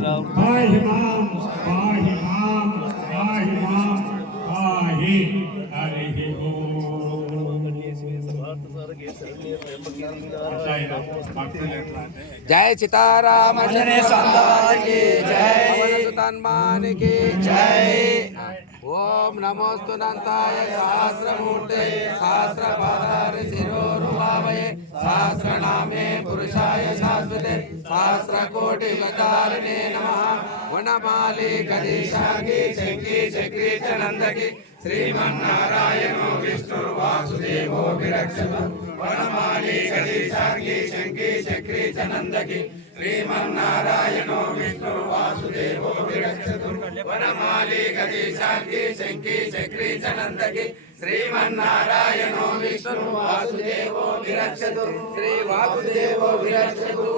पाहि मां पाहि मां पाहि मां पाहि हरिः जय सीताराम जय तन्मान की जय। ओम नमोस्तु नंताय सहस्रमूर्ते सहस्रपादाय शिरोरुभावये सहस्रनामे पुरुषाय शाश्वते सहस्रकोटि गजानने नमः। वनमाली गणेशांगी शंकी चक्री च नंदकी श्रीमन्नारायणो विष्णुर्वासुदेवो विरक्षतु। वनमाली गणेशांगी शंकी चक्री च नंदकी श्रीमन्नारायणो विष्णुर्वासुदेवो विरक्षतु। वनमाली गणेशांगी शंकी चक्री च नंदकी श्रीमन्नारायणो विष्णुर्वासुदेवो विरक्षतु। श्री वासुदेवो विरक्षतु।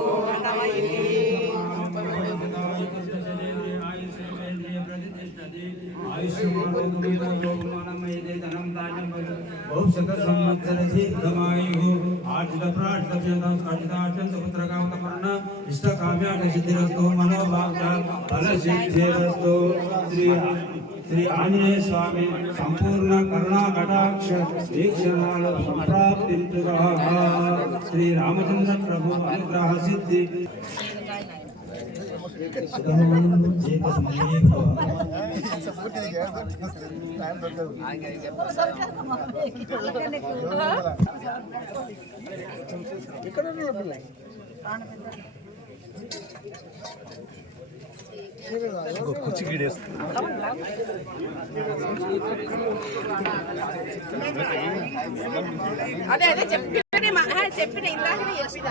श्री आंजनेय स्वामी संपूर्ण करुणा कटाक्ष वीक्षणाल संप्राप्तिंतुगा श्री रामचंद्र प्रभु अनुग्रह सिद्धि అదే చెప్పిన ఇందాకనే చెప్పిన